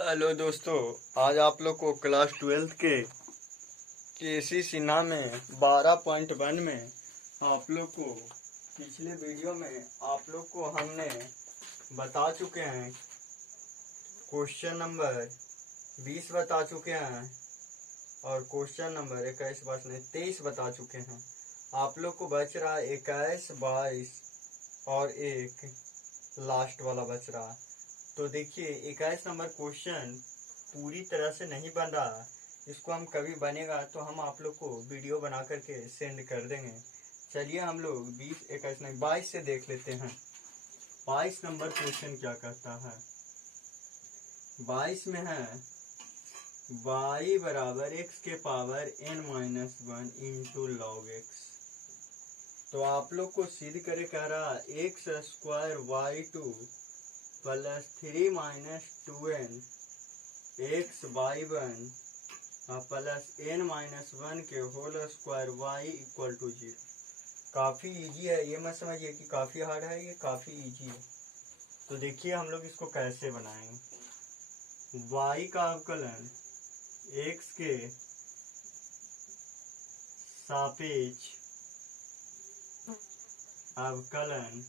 Hello दोस्तों। आज आप लोग को क्लास 12th के केसी सिन्हा में 12.1 में आप लोग को पिछले वीडियो में आप लोग को हमने बता चुके हैं। क्वेश्चन नंबर 20 बता चुके हैं और क्वेश्चन नंबर 23 बता चुके हैं। आप लोग को बच रहा 21, 22 और एक लास्ट वाला बच रहा। तो देखिए 21 नंबर क्वेश्चन पूरी तरह से नहीं बन रहा। इसको हम कभी बनेगा तो हम आप लोग को वीडियो बना करके सेंड कर देंगे। चलिए हम लोग 20, 21 नहीं 22 से देख लेते हैं। 22 नंबर क्वेश्चन क्या कहता है। 22 में है y बराबर x के power n-1 into log x। तो आप लोग को सिद्ध करे कह रहा x square y2 plus 3 minus 2n x y1 plus n-1 के whole square y equal to 0। काफ़ी इजी है, ये मत समझिए कि काफ़ी हार्ड है, ये काफ़ी इजी है। तो देखिए हम लोग इसको कैसे बनाएंगे। y का अवकलन x के सापेक्ष अवकलन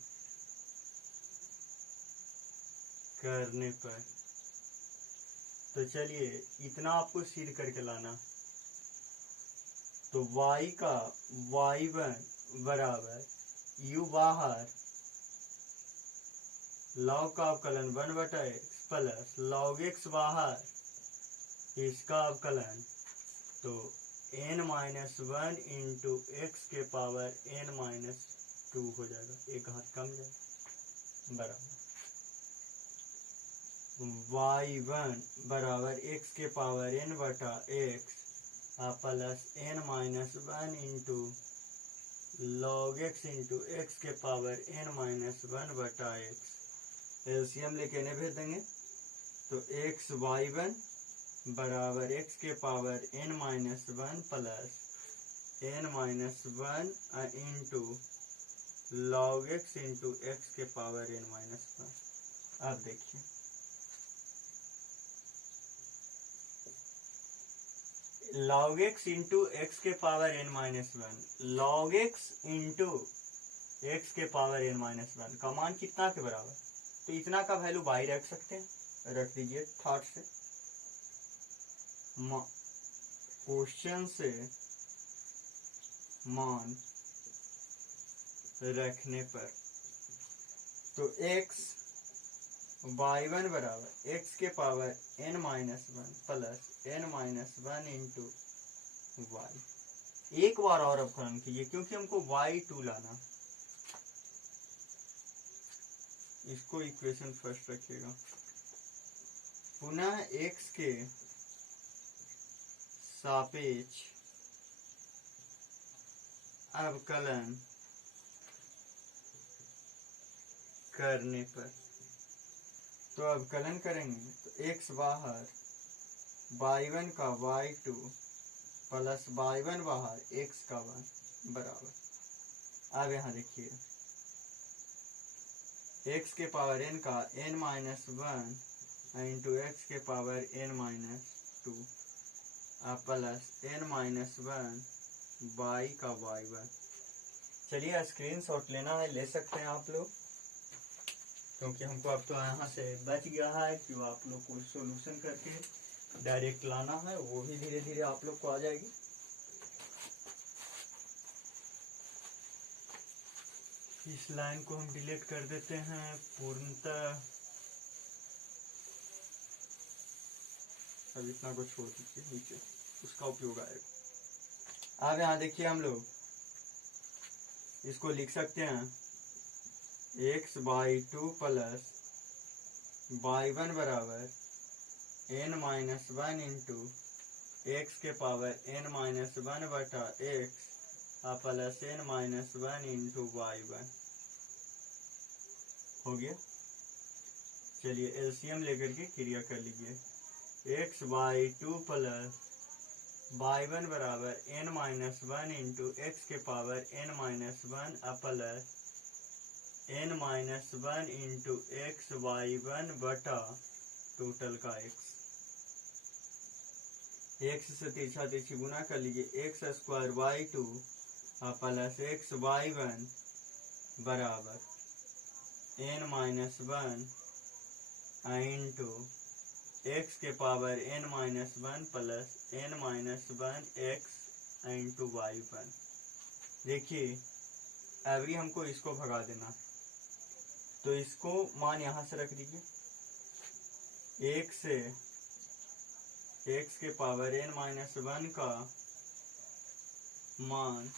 करने पर, तो चलिए इतना आपको सिद्ध करके लाना। तो y का y1 बराबर u बाहर लॉग का अवकलन 1/x प्लस लॉग x बाहर इसका अवकलन, तो n-1 इंटू एक्स के पावर n-2 हो जाएगा, एक हाथ कम जाएगा, बराबर y1 बराबर x के पावर n बटा x plus n-1 into log x into x के पावर n-1 बटा x। एलसीएम लेके इन्हें भेज देंगे। तो x y1 बराबर x के power n-1 plus n-1 into log x into x के पावर n-1। अब देखिए log x इंटू एक्स के power n-1, log x into x के पावर n-1 का मान कितना के बराबर। तो इतना का वैल्यू बाहर रख सकते हैं, रख दीजिए थॉट से। क्वेश्चन से मान रखने पर, तो x y1 बराबर x के power n-1 plus n-1 into y। एक बार और अवकलन कीजिए क्योंकि हमको y2 लाना। इसको इक्वेशन फर्स्ट रखिएगा। पुनः x के सापेक्ष अवकलन करने पर, तो अवकलन करेंगे तो x बाहर y1 का y2 प्लस y1 बाहर x का 1 बराबर। अब यहाँ देखिए x के पावर n का n-1 इंटू एक्स के power n-2 plus n-1 y का y1। चलिए स्क्रीनशॉट लेना है, ले सकते हैं आप लोग, क्योंकि हमको अब तो यहाँ से बच गया है कि आप लोग को सॉल्यूशन करके डायरेक्ट लाना है, वो भी धीरे धीरे आप लोग को आ जाएगी। इस लाइन को हम डिलीट कर देते हैं पूर्णतः। अब इतना को छोड़ दीजिए, नीचे उसका उपयोग आएगा। अब यहाँ देखिए हम लोग इसको लिख सकते हैं x y2 प्लस y1 बराबर n-1 इंटू एक्स के पावर n-1 बटा x plus n-1 into y1 हो गया। चलिए एलसीएम लेकर के क्रिया कर लीजिए। x y2 प्लस y1 बराबर n-1 इंटू एक्स के power n-1 plus n-1 into x y1 बटा टोटल का x। एक्स से तिरछा तिरछी गुना कर लीजिए, x square y two plus x y one बराबर n minus one into x के power n minus one plus n minus one x into y one. देखिए एवरी हमको इसको भगा देना, तो इसको मान यहां से रख दीजिए, एक से एक्स के पावर n माइनस वन का मान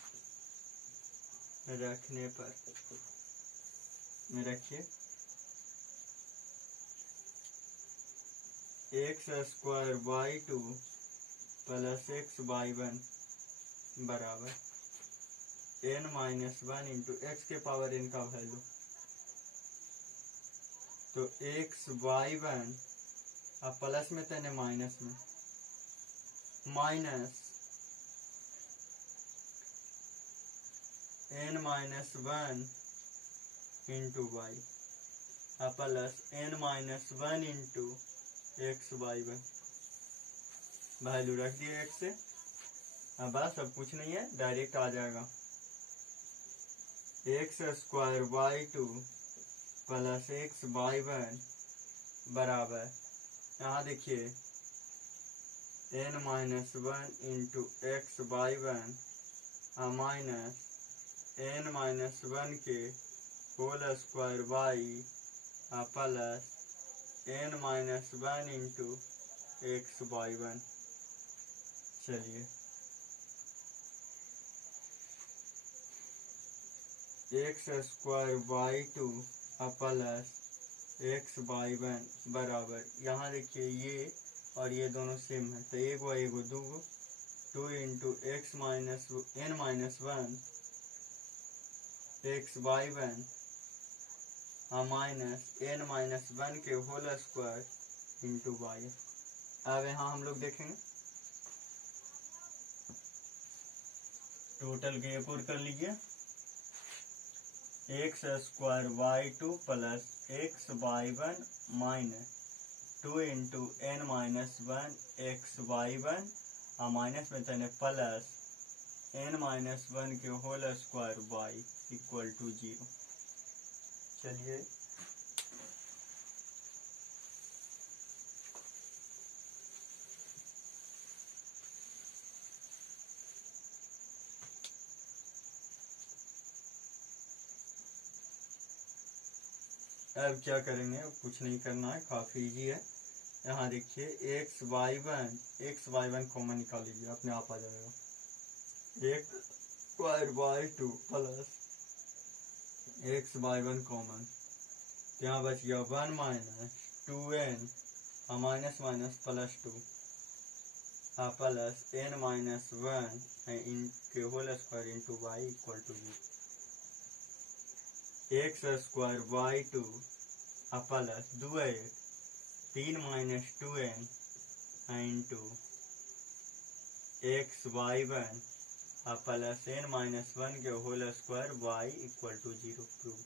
रखने पर रखिए x square y two plus x y one बराबर n minus one into x के पावर n का वैल्यू, तो एक्स वाई वन अब प्लस में तेने माइनस में minus n minus one into y plus n minus one into x y one, value रख दिए एक्स से। अब बस अब कुछ नहीं है, डायरेक्ट आ जाएगा x square y two plus x y one बराबर, यहाँ देखिए n minus one into x y one minus n minus one के whole square y plus n minus one into x y one. चलिए x square y two plus x y one बराबर, यहाँ देखिए ये और ये दोनों सेम है, तो एगो एगो दूगो, two into x minus n minus one x y one minus n minus one के होल स्क्वायर इंटू वाई। अब यहाँ हम लोग देखेंगे टोटल के एक और कर लीजिए, x square y two plus x y one minus two into n minus one x y one minus में तेने प्लस n माइनस वन के whole square y equal to 0। चलिए अब क्या करेंगे, कुछ नहीं करना है, काफी इजी है। यहाँ देखिए एक्स वाई वन कॉमन निकाल लीजिए, अपने आप आ जाएगा। X square y two plus x y one common, तो यहाँ बच गया one minus two n minus minus plus two plus n minus one के whole square into y equal to 0। X square y two plus दो एक तीन minus two n into x y one plus n minus one के whole square y equal to 0 prove.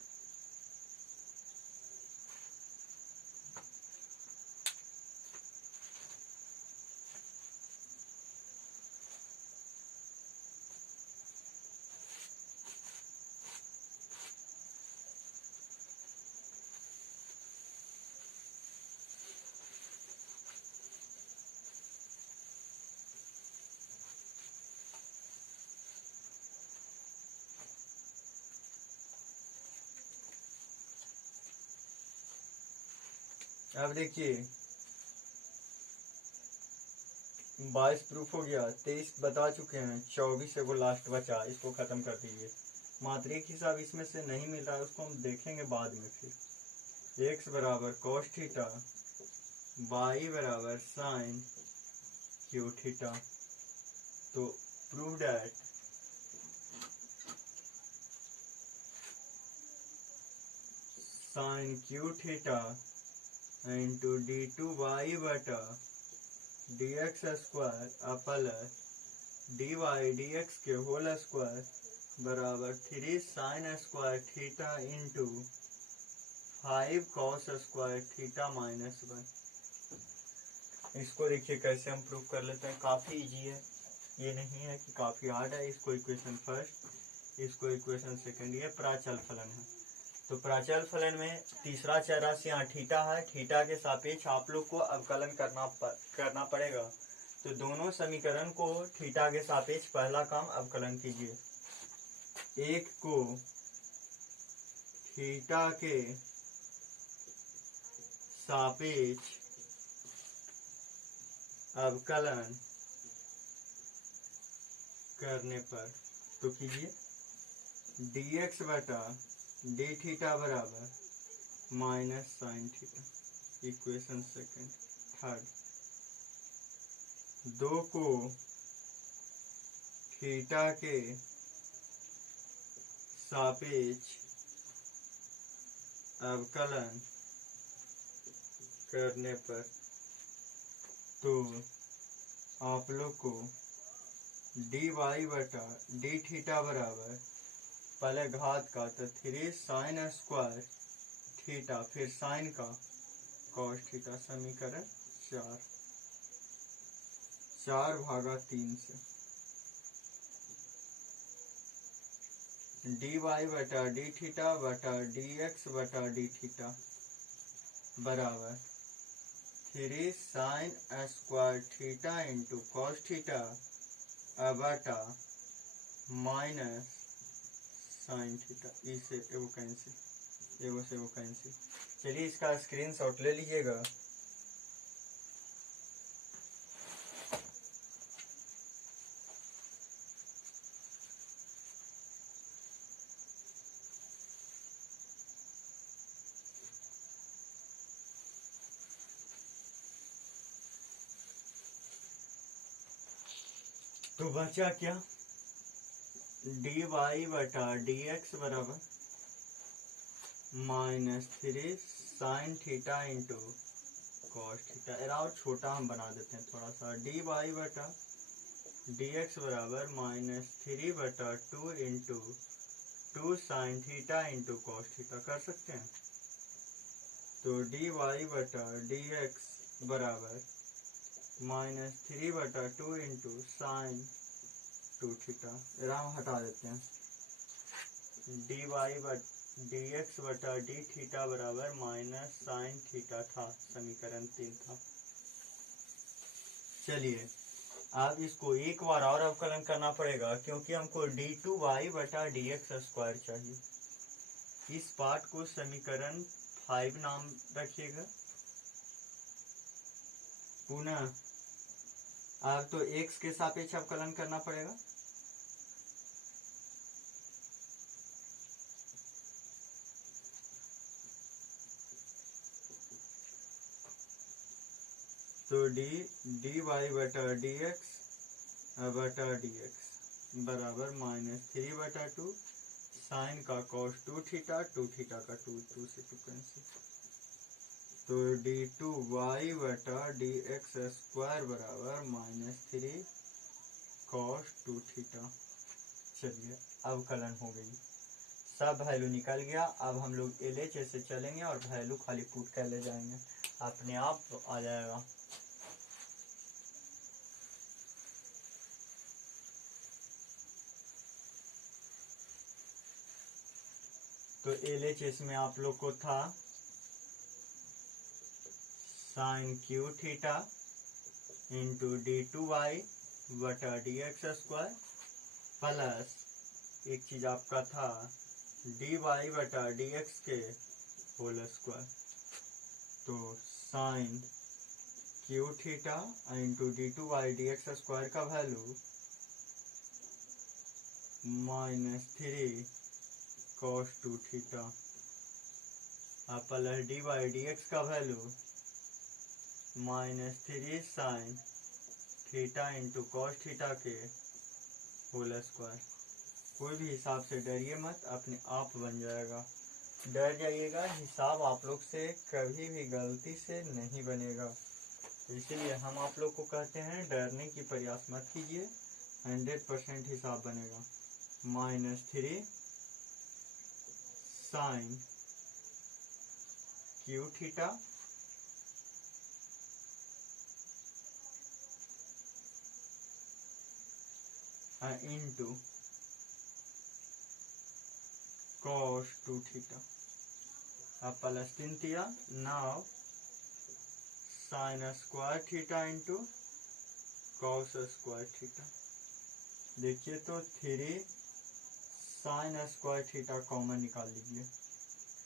अब देखिए 22 proof हो गया, 23 बता चुके हैं, 24 को लास्ट बचा, इसको खत्म कर दीजिए। मात्रिक हिसाब इसमें से नहीं मिल रहा है, उसको हम देखेंगे बाद में। फिर x बराबर cos थीटा, y बराबर साइन क्यू थीटा, तो prove that sine cube theta into d two y बटा d x square plus d y d x के होल स्क्वायर बराबर 3 sine square theta into 5 cos square theta minus 1। इसको देखिए कैसे हम prove कर लेते हैं, काफी इजी है, ये नहीं है कि काफी हार्ड है। इसको इक्वेशन फर्स्ट, इसको इक्वेशन सेकंड, ये प्राचल फलन है। तो प्राचल फलन में तीसरा चरराशि यहाँ थीटा है, थीटा के सापेक्ष आप लोग को अवकलन करना पड़ेगा। तो दोनों समीकरण को थीटा के सापेक्ष पहला काम अवकलन कीजिए। एक को थीटा के सापेक्ष अवकलन करने पर तो कीजिए dx बटा डी थीटा बराबर minus sine theta, equation second. Third, दो को थीटा के सापेक्ष अवकलन करने पर तो आप लोग को डी वाई बटा डी थीटा बराबर पहले घात का तो 3 साइन स्क्वायर थीटा, फिर साइन का कॉस थीटा, समीकरण 4/3 से डी वाई बटा डी थीटा बटा डी एक्स बटा डी थीटा बराबर 3 sine square theta into cos theta बटा माइनस साइन थीटा। इसे एगो कैंसिल, एगो से एगो कैंसिल। चलिए इसका स्क्रीनशॉट ले लीजिएगा। तो बचा क्या, डी वाई बटा डी एक्स बराबर -3 sine theta into cos theta. और छोटा हम बना देते हैं थोड़ा सा, डी वाई बटा डी एक्स बराबर -3 बटा 2 into 2 sign theta into cos theta कर सकते हैं। तो डी वाई बटा डी एक्स बराबर -3 बटा 2 इंटू साइन 2 थीटा, हम हटा देते हैं। डी वाई डी एक्स बटा डी थीटा बराबर माइनस साइन थीटा था, समीकरण 3 था। चलिए अब इसको एक बार और अवकलन करना पड़ेगा, क्योंकि हमको डी टू वाई बटा डी एक्स स्क्वायर चाहिए। इस पार्ट को समीकरण 5 नाम रखिएगा। पुनः अब तो x के सापेक्ष अवकलन करना पड़ेगा। तो डी वाई बटा डी एक्स बटा डी एक्स बराबर -3 बटा 2 साइन का cos 2 थीटा, 2 थीटा का 2 से 2 कैंसिल। तो डी टू वाई बटा डी एक्स स्क्वायर बराबर -3 cos 2 थीटा। चलिए अवकलन हो गई, सब वैल्यू निकल गया। अब हम लोग LHS से चलेंगे और वैल्यू खाली पुट कर ले जाएंगे, अपने आप आ जाएगा। तो LHS में आप लोग को था sine cube theta into d two y बटा डी एक्स स्क्वायर प्लस एक चीज आपका था डी वाई बटा डी एक्स के होल स्क्वायर। तो sine cube theta into d two y d x square का value -3 cos 2 theta plus d y d x का value -3 sine theta into cos theta के होल स्क्वायर। कोई भी हिसाब से डरिए मत, अपने आप बन जाएगा। डर जाइएगा, हिसाब आप लोग से कभी भी गलती से नहीं बनेगा। तो इसीलिए हम आप लोग को कहते हैं डरने की प्रयास मत कीजिए, 100% हिसाब बनेगा। -3 sine cube theta into cos 2 theta. अब प्लस 3 दिया, now sine square theta into cos square theta. देखिए तो 3 साइन स्क्वायर थीटा कॉमन निकाल लीजिए,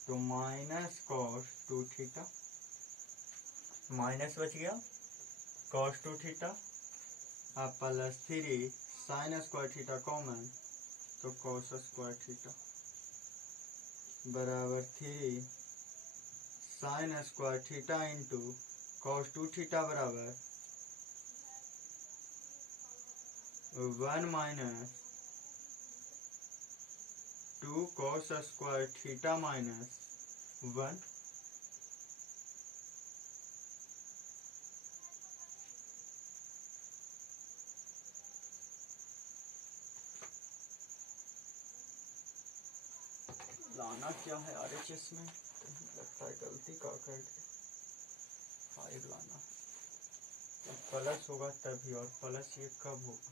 तो माइनस कॉस 2 थीटा, माइनस बच गया कॉस 2 थीटा। अब plus 3 sine square theta common, तो कॉस स्क्वायर थीटा बराबर 3 sine square theta into cos 2 theta बराबर 1 minus 2 cos square theta minus 1। लाना क्या है RHS में, लगता है गलती का कर दिया, 5 लाना। प्लस होगा तभी, और प्लस ये कब होगा,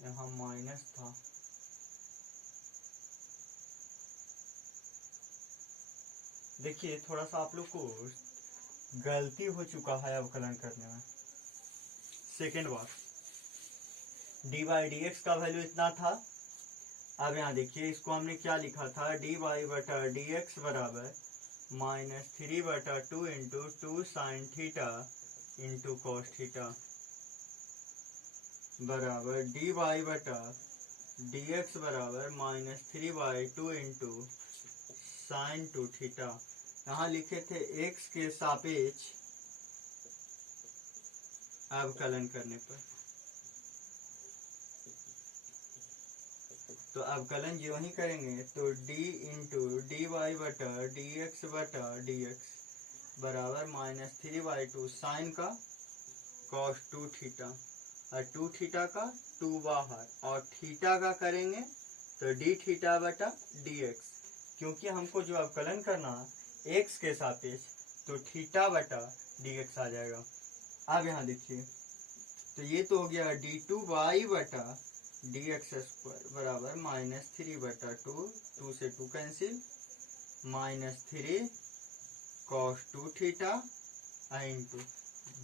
यहाँ माइनस था। देखिए थोड़ा सा आप लोग को गलती हो चुका है अवकलन करने में। Second bar D by D x का वैल्यू इतना था। अब यहाँ देखिए इसको हमने क्या लिखा था, डी वाई बटा डी एक्स बराबर -3/2 into 2 sign theta into cos theta बराबर डी वाई बटा डी एक्स बराबर -3/2 इंटू साइन 2 थीटा। यहाँ लिखे थे एक्स के सापेक्ष अवकलन करने पर, तो अवकलन जो ही करेंगे तो d इंटू डी वाई बटा डी एक्स बराबर -3/2 साइन का cos 2 थीटा, और 2 थीटा का 2 बाहर, और थीटा का करेंगे तो d थीटा बटा डी एक्स, क्योंकि हमको जो अवकलन करना x के सापेक्ष, तो थीटा बटा डी एक्स आ जाएगा। अब यहाँ देखिए तो ये तो हो गया d2y बटा डी एक्स स्क्वायर बराबर -3/2, 2 से 2 cancel, -3 cos 2 theta into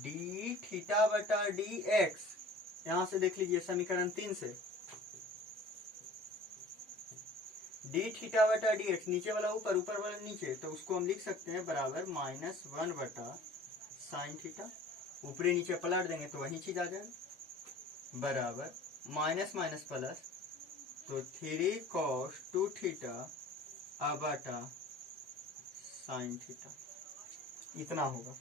D theta बटा डी एक्स। यहाँ से देख लीजिए समीकरण 3 से डी थीटा बटा डी एक्स, नीचे वाला ऊपर, ऊपर वाला नीचे, तो उसको हम लिख सकते हैं बराबर -1 बटा साइन थीटा। ऊपरी नीचे पलट देंगे तो वही चीज आ जाएगा, बराबर माइनस माइनस प्लस, तो 3 cos 2 थीटा बटा साइन थीटा, इतना होगा।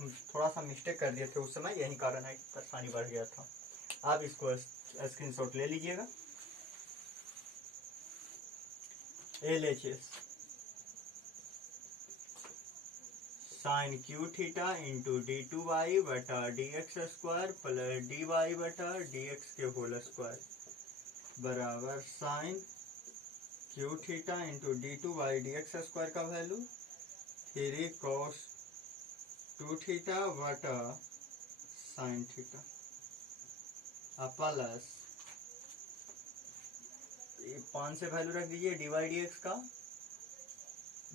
थोड़ा सा मिस्टेक कर दिए थे उस समय, यही कारण है परेशानी बढ़ गया था। आप इसको स्क्रीनशॉट ले लीजिएगा। LHS sine cube theta into d2y बटा d x square plus d y बटा डी एक्स के होल स्क्वायर बराबर sine cube theta into d2y d x square का वैल्यू 3 cos 2 थीटा बटा साइन थीटा प्लस 5 से वैल्यू रख दीजिए डी वाई डी एक्स का,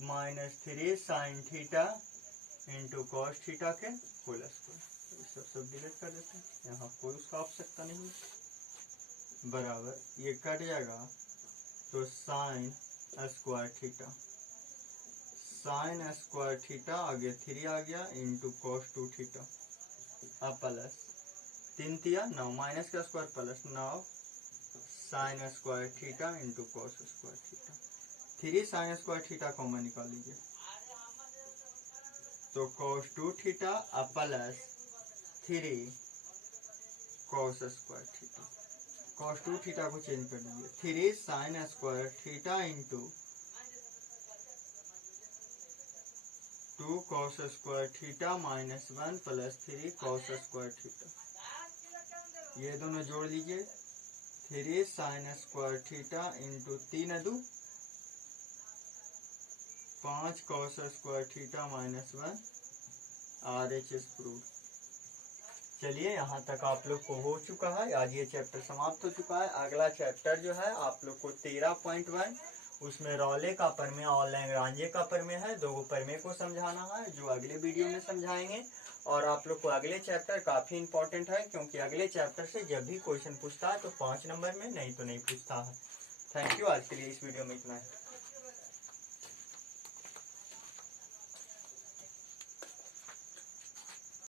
-3 sine theta into cos theta के होल स्क्वायर, सब डिलीट कर देते हैं, यहाँ कोई उसका आवश्यकता नहीं, बराबर ये कट जाएगा तो sign square theta, sign square theta आगे 3 आ गया इंटू कॉस 2 थीटा, अब प्लस 3 दिया 9 माइनस का square plus 9 sign square theta into cos square theta. 3 sine square theta common निकाल लीजिए, तो cos 2 theta plus 3 cos square theta, cos 2 theta को change कर दीजिए, 3 sine square theta into 2 cos square theta -1 plus 3 cos square theta, ये दोनों जोड़ लीजिए, 3 sine square theta into 3 2 5 cos square theta -1 RHS proof. चलिए यहाँ तक आप लोग को हो चुका है। आज ये चैप्टर समाप्त हो चुका है। अगला चैप्टर जो है आप लोग को 13.1, उसमें रौले का प्रमेय और लैग्रांजे का प्रमेय है। 2 प्रमेय को समझाना है जो अगले वीडियो में समझाएंगे। और आप लोग को अगले चैप्टर काफी इंपॉर्टेंट है, क्योंकि अगले चैप्टर से जब भी क्वेश्चन पूछता है तो 5 नंबर में, नहीं तो नहीं पूछता है। Thank you. आज के लिए इस वीडियो में इतना है।